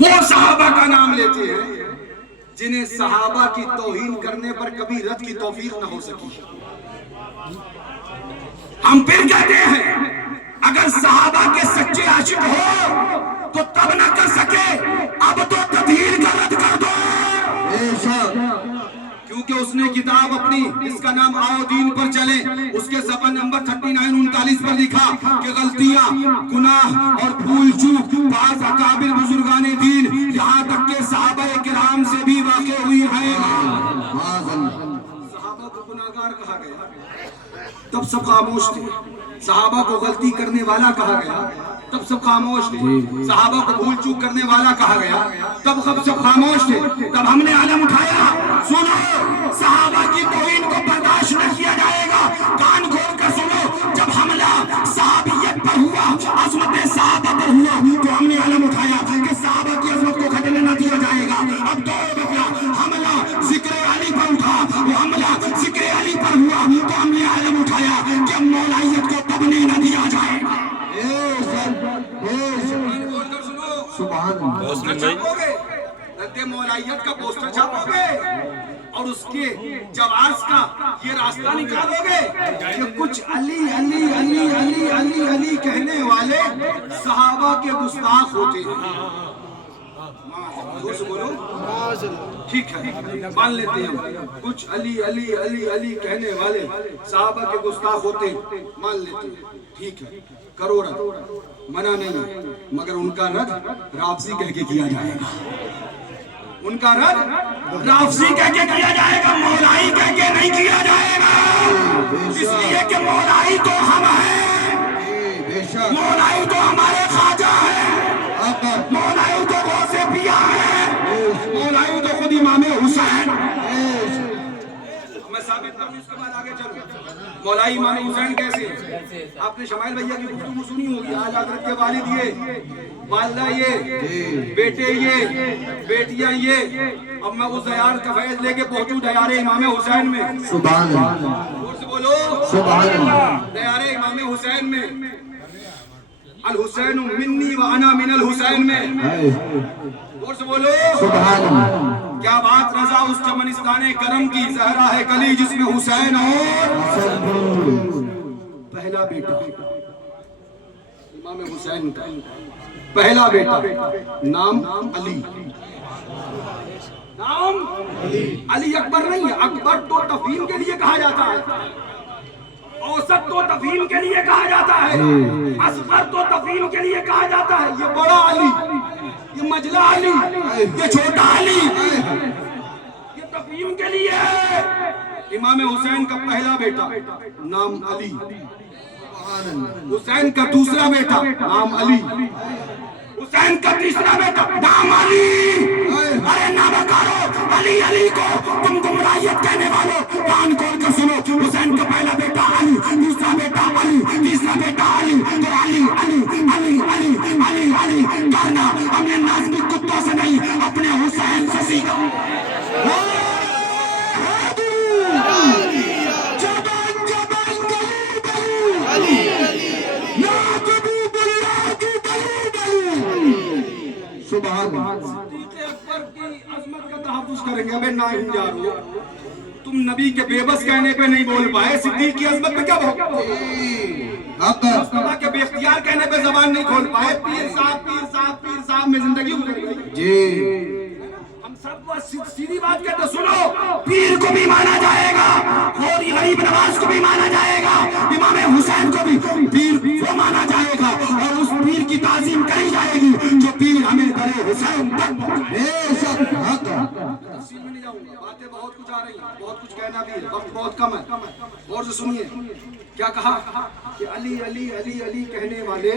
وہ صحابہ کا نام لیتے ہیں جنہیں صحابہ کی توہین کرنے پر کبھی رد کی توفیق نہ ہو سکی. ہم پھر کہتے ہیں اگر صحابہ کے سچے عاشق ہو تو تب نہ کر سکے، اب تو تطہیر کا رد کر دو. کیونکہ اس نے کتاب اپنی اس کا نام آؤ دین پر چلے، اس کے صفحہ نمبر 39-39 پر لکھا کہ غلطیاں، گناہ اور بھول چوک بعض اکابر بزرگان دین یہاں تک کہ صحابہ کرام سے بھی واقع ہوئی ہیں. صحابہ کو گناہگار کہا گیا تب سب خاموش تھے، صحابہ کو غلطی کرنے والا کہا گیا تب سب خاموش تھے، صحابہ کو بھول چوک کرنے والا کہا گیا تب سب خاموش تھے. تب ہم نے علم اٹھایا، سنو صحابہ کی توہین کو برداشت نہ کیا جائے گا. کان کھول کر سنو، جب حملہ صحابیت پر ہوا، عظمت صحابہ پر ہوا، تو ہم نے علم اٹھایا کہ صحابہ کی عظمت کو گھٹنے نہ دیا جائے گا. اب دور بدلا، حملہ ذکر علی پر اٹھا، وہ حملہ ذکر علی پر ہوا تو ہم نے علم اٹھایا کہ مولائیت کو دبنے نہ دیا جائے گا. رد مولائیت کا پوسٹر چھاپو گے اور اس کے جواز کا یہ راستہ نکالو گے کہ کچھ علی علی علی علی علی علی کہنے والے صحابہ کے گستاخ ہوتے ہیں. بولو ٹھیک ہے، مان لیتے ہیں کچھ علی علی علی علی کہنے والے صحابہ کے گستاخ ہوتے ہیں، مان لیتے ہیں، ٹھیک ہے، کرو رد، منع نہیں، مگر ان کا رد رافضی کہہ کے کیا جائے گا. ان کا رد رافضی کہہ کے کیا جائے گا، مولائی کہہ کے نہیں کیا جائے گا. اس لیے کہ مولائی تو ہم ہیں، مولائی تو ہمارے خواجہ ہیں، مولائی تو غوث پیا ہے، مولائی تو خود امام حسین. میں ثابت کروں، اس کے بعد آگے چلوں. مولائی امام حسین کیسے؟ آپ نے شمائل بھیا کی گفتگو سنی ہوگی. آج حضرت کے والد یہ، والدہ یہ، بیٹے یہ، بیٹیاں یہ. اب میں اس دیار کا فیض لے کے پہنچوں دیار امام حسین میں. سبحان اللہ، اور سے بولو سبحان اللہ. دیار امام حسین میں، الحسین منی وانا من الحسین میں. اور سے بولو سبحان اللہ. کیا بات رضا اس چمنستان کرم کی، زہرا ہے کلی جس میں حسین اور پہلا بیٹا امام حسین کا پہلا بیٹا نام علی. نام علی اکبر نہیں ہے، اکبر تو تفہیم کے لیے کہا جاتا ہے، اوسط تو تفہیم کے لیے کہا جاتا ہے، اصغر تو تفہیم کے لیے کہا جاتا ہے. یہ بڑا علی، یہ مجلہ علی، یہ چھوٹا علی، یہ تفہیم کے لیے ہے. امام حسین کا پہلا بیٹا نام علی، حسین کا دوسرا بیٹا نام علی، حسین کا تیسرا بیٹا نام علی. ارے نابکارو، علی علی کو تم گمراہیت کہنے والو کان کھول کر سنو. حسین کا پہلا بیٹا علی، دوسرا بیٹا علی، تیسرا بیٹا علی، تو علی علی علی علی علی علی کرنا ہم نے نازمی کتوں سے نہیں، اپنے حسین سے سیکھا. صدیق اکبر کی عظمت کا تحفظ کریں گے. ابے ناہم جارو، تم نبی کے بے بس کہنے پہ نہیں بول پائے، صدیق کی عظمت پہ کیا بھوکتے؟ مصطفیٰ کے بے اختیار کہنے پہ زبان نہیں کھول پائے. پیر صاحب پیر صاحب پیر صاحب میں زندگی گزر گئی. جی ہم سب کو سیدھی بات کہتے، سنو، پیر کو بھی مانا جائے گا، غوری غریب نواز کو بھی مانا جائے گا، امام حسین کو بھی پیر وہ مانا جائے گا، اور اس پیر کی تعظیم کری جائے گی جو پیر ہمیں درے حسین تک پہنچے. تفصیل میں نہیں جاؤں گا، باتیں بہت کچھ آ رہی ہیں، بہت کچھ کہنا بھی ہے، وقت بہت کم ہے. اور سے سنیے کیا کہا کہ علی علی علی علی کہنے والے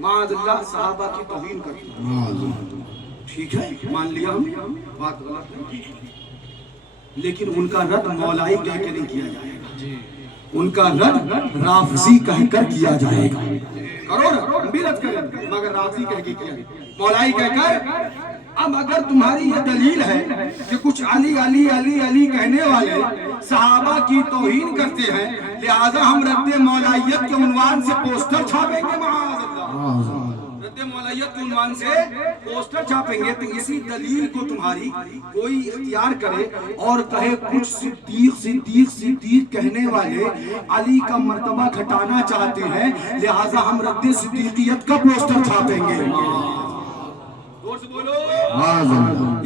معاذ اللہ صحابہ کی توہین کرتے ہیں. ٹھیک ہے، مان لیا ہم، بات غلط نہیں، لیکن ان کا رد مولائی کہہ کے نہیں کیا جائے گا، ان کا رد رافضی کہہ کر کیا جائے گا. کرو نا، ہم بھی رد کریں مگر رافضی کہہ کے کیا، مولائی کہہ کر. اب اگر تمہاری یہ دلیل ہے کہ کچھ علی علی علی علی کہنے والے صحابہ کی توہین کرتے ہیں، لہذا ہم رد مولائیت کے عنوان سے پوسٹر چھاپیں گے. معاذ اللہ، رد مولائیت کے عنوان سے پوسٹر چھاپیں گے تو اسی دلیل کو تمہاری کوئی اختیار کرے اور کہے کچھ صدیق صدیق صدیق کہنے والے علی کا مرتبہ گھٹانا چاہتے ہیں لہٰذا ہم رد صدیقیت کا پوسٹر چھاپیں گے. زور سے بولو.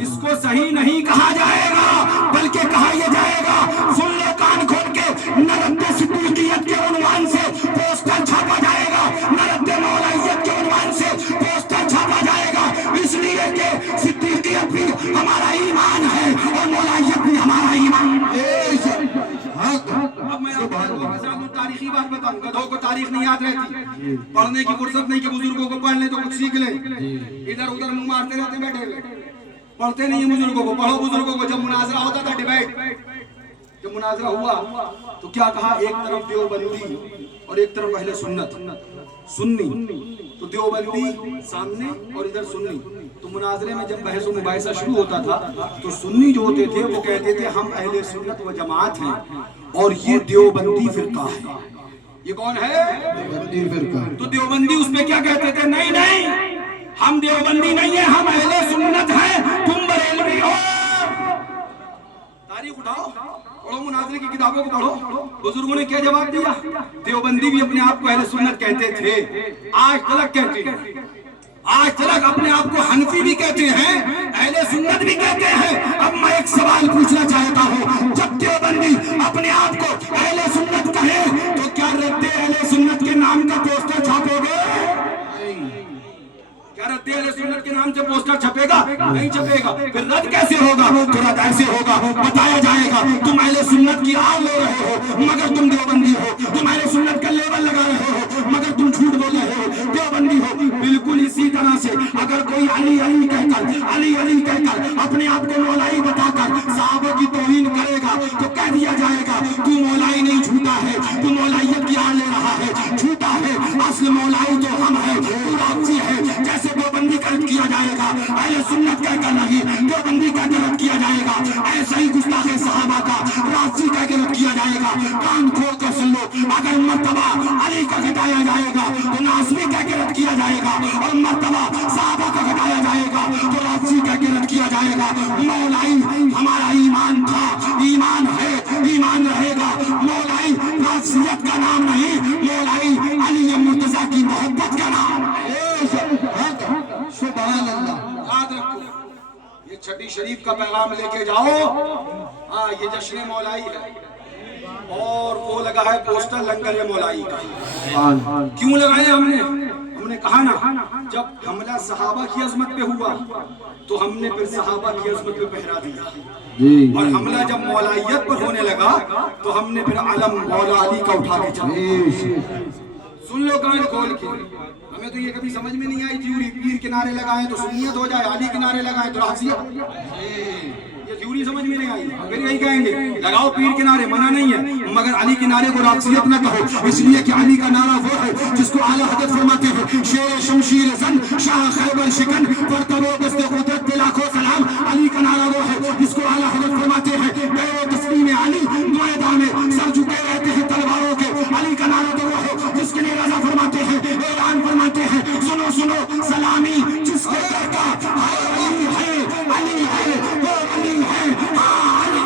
اس کو صحیح نہیں کہا جائے گا بلکہ کہا یہ جائے گا سن لو کان کھول کے نہ رد صدیقیت کے عنوان سے پوسٹر چھاپا جائے گا نہ رد مولائیت کے عنوان سے پوسٹر چھاپا جائے گا اس لیے کہ صدیقیت بھی ہمارا ایمان ہے اور مولائیت بھی ہمارا ایمان ہے. اب میں آپ کے ساتھ تاریخی بات بتاؤں گا. گدھوں کو تاریخ نہیں یاد رہتی, پڑھنے کی فرصت نہیں کہ بزرگوں کو پڑھ لیں تو کچھ سیکھ لیں, ادھر ادھر منہ مارتے رہتے بیٹھے ہوئے, پڑھتے نہیں ہیں بزرگوں کو. پڑھو بزرگوں کو. جب مناظرہ ہوتا تھا ڈیبیٹ, جب مناظرہ ہوا تو کیا کہا, ایک طرف دیوبندی اور ایک طرف اہل سنت سنی, تو دیوبندی سامنے اور ادھر سنی. تو مناظرے میں جب بحث و مباحثہ شروع ہوتا تھا تو سنی جو ہوتے تھے وہ کہتے تھے ہم اہل سنت و جماعت ہیں اور یہ دیوبندی فرقہ ہے. یہ کون ہے؟ دیوبندی فرقہ. تو دیوبندی اس پہ کیا کہتے تھے, نہیں نہیں ہم دیوبندی نہیں ہیں, ہم اہل سنت ہیں, تم بریلوی ہو. تاریخ اٹھاؤ, پڑھو مناظرے کی کتابوں کو پڑھو. بزرگوں نے کیا جواب دیا؟ دیوبندی بھی اپنے آپ کو اہل سنت کہتے تھے, آج تلک کہتے ہیں, آج تلک اپنے آپ کو حنفی بھی کہتے ہیں, اہل سنت بھی کہتے ہیں. اب میں ایک سوال پوچھنا چاہتا ہوں, جب دیوبندی اپنے آپ کو اہل سنت کہے تو کیا رد اہل سنت کے نام کا پوسٹر چھاپو گے؟ کیا رد اہل سنت کے نام سے پوسٹر چھپے گا؟ نہیں چھپے گا. پھر رد کیسے ہوگا؟ تو رد ایسے ہوگا, بتایا جائے گا تم اہل سنت کی آڑ لے رہے ہو مگر تم دیوبندی ہو, تم اہل سنت کا لیبل لگا رہے ہو مگر تم جھوٹ بول رہے ہو, دیوبندی ہو. بالکل اسی طرح سے اگر کوئی علی علی کہہ کر علی علی کہہ کر اپنے آپ کو مولائی بتا کر صحابہ کی توہین کرے گا تو کہہ دیا جائے گا تو مولائی نہیں, جھوٹا ہے, تو مولائیت کی آڑ لے رہا ہے, جھوٹا ہے, اصل مولائی تو ہم ہے, تو راضی ہے. جیسے دیوبندی کا رد کیا جائے گا اہل سنت کہہ کر نہیں, دیوبندی کہہ کر رد کیا جائے گا, ایسا ہی گستاخ صحابہ کا راضی کہہ کے رد کیا جائے گا. کان کھول کر سن لو, اگر مرتبہ علی کا گھٹایا جائے گا تو ناصری کہہ کے رد کیا جائے گا, اور مرتبہ صحابہ کا گھٹایا جائے گا تو راضی کہہ کے رد کیا جائے گا. مولائی ہمارا ایمان تھا, ایمان ہے, ایمان رہے گا. مولائی راضیت کا نام نہیں, مولائی علی مرتضیٰ کی محبت کا نام ہے. سبحان اللہ. یاد رکھو, یہ چھٹی شریف کا پیغام لے کے جاؤ. ہاں, یہ جشن مولائی ہے اور وہ لگا ہے پوسٹر لنگر مولائی کا. کیوں لگائے ہم نے کہا نا, جب حملہ صحابہ کی عظمت پہ ہوا تو ہم نے پھر صحابہ کی عظمت پہ پہرا دیا, اور حملہ جب مولائیت پر ہونے لگا تو ہم نے پھر علم مولا علی کا اٹھا کے چلا. سن لو کان کھول کے, ہمیں تو یہ کبھی سمجھ میں نہیں آئی تھیوری, پیر کنارے لگائیں تو سنیت ہو جائے, علی کنارے لگائیں تو راضیت. یہ تھیوری سمجھ میں نہیں آئی. پھر یہی کہیں گے لگاؤ پیر کنارے, منع نہیں ہے, مگر علی کنارے کو راضیت نہ کہو, اس لیے کہ علی کا نعرہ وہ ہے جس کو اعلیٰ حضرت فرماتے ہیں شیر شمشیر زن شاہ خیبر شکن پرتبو دست قدرت پہ لاکھوں سلام. علی کا نعرہ وہ ہے جس کو اعلیٰ حضرت فرماتے ہیں بے تسلیم علی میدان سر جھکے رہتے ہیں تلواروں کے. علی کا نعرہ تو وہ ہے جس کے لیے رضا فرماتے ہیں, اعلان فرماتے ہیں سنو سنو سلامی جس کے در کا علی ہے, علی ہے, وہ علی ہے, ہاں علی.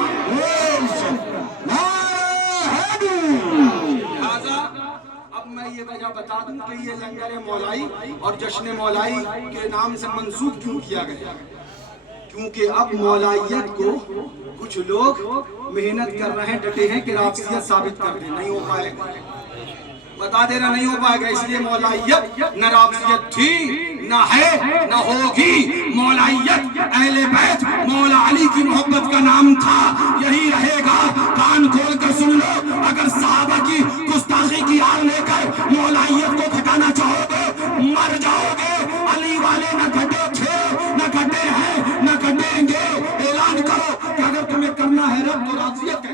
اب میں یہ وجہ بتا دوں کہ یہ لنگر مولائی اور جشن مولائی کے نام سے منسوب کیوں کیا گیا. کیونکہ اب مولائیت کو کچھ لوگ محنت کر رہے ہیں, ڈٹے ہیں کہ راضیت ثابت کر دیں. نہیں ہو پائے گا, بتا دینا نہیں ہو پائے گا. اس لیے مولائیت نہ راضیت تھی, نہ ہے, نہ ہوگی. مولائیت اہل بیت مولا علی کی محبت کا نام تھا, یہی رہے گا. کان کھول کر سن لو, اگر صحابہ کی گستاخی کی آڑ لے کر مولائیت کو گھٹانا چاہو گے مر جاؤ گے. علی والے نہ گھٹے تھے, نہ گھٹے ہیں, نہ گھٹیں گے. اعلان کرو کہ اگر تمہیں کرنا ہے رد تو راضیت کہہ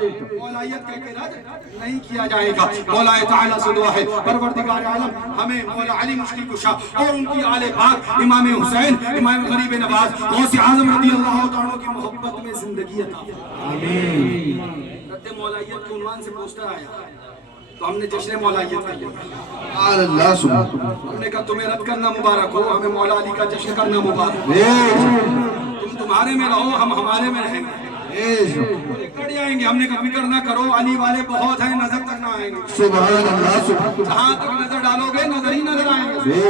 کے, مولائیت کہہ کے رد نہیں کیا جائے گا. مولا تعالیٰ سے دعا ہے پروردگار عالم ہمیں مولا علی مشکل کشا اور ان کی آل پاک امام حسین امام غریب نواز غوث اعظم رضی اللہ تعالیٰ کی محبت میں زندگی عطا فرمائے. آمین. رد مولائیت کے عنوان سے پوسٹر آیا, تو ہم نے جشن مولائیت کر لیا. سبحان اللہ سبحان اللہ. ہم نے کہا تمہیں رد کرنا مبارک ہو, ہمیں مولا علی کا جشن کرنا مبارک ہو. تم تمہارے میں رہو, ہم ہمارے میں رہیں گے. کٹ جائیں گے. ہم نے کہا فکر نہ کرو, علی والے بہت ہیں, نظر تک نہ آئیں گے. سبحان اللہ سبحان اللہ. جہاں تک نظر ڈالو گے نظر ہی نظر آئیں گے.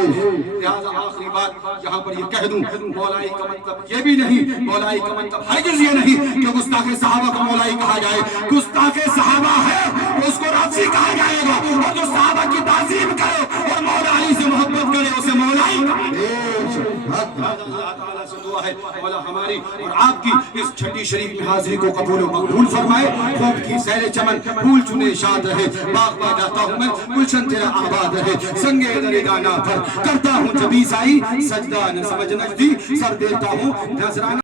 لہٰذا آخری بات یہاں پر یہ کہہ دوں, مولائی کا مطلب یہ بھی نہیں, مولائی کا مطلب ہرگز یہ نہیں کہ گستاخ صحابہ کو مولائی کہا جائے. گستاخ صحابہ ہے اس کو رافضی کہا جائے گا, اور جو صحابہ کی تعظیم کرے اور مولا علی سے محبت کرے اسے مولائی کہا جائے. اللہ تعالیٰ سے دعا ہے مولا ہماری اور آپ کی اس چھٹی شریف میں حاضری کو قبول و مقبول فرمائے. خوب کی سیر چمن پھول چنے شاد رہے, باغ با جاتا ہوں میں گلشن تیرا آباد رہے. سنگے در دانا پر کرتا ہوں جب عیسائی سجدہ نہ سمجھ نجدی, سر دیتا ہوں نذرانہ.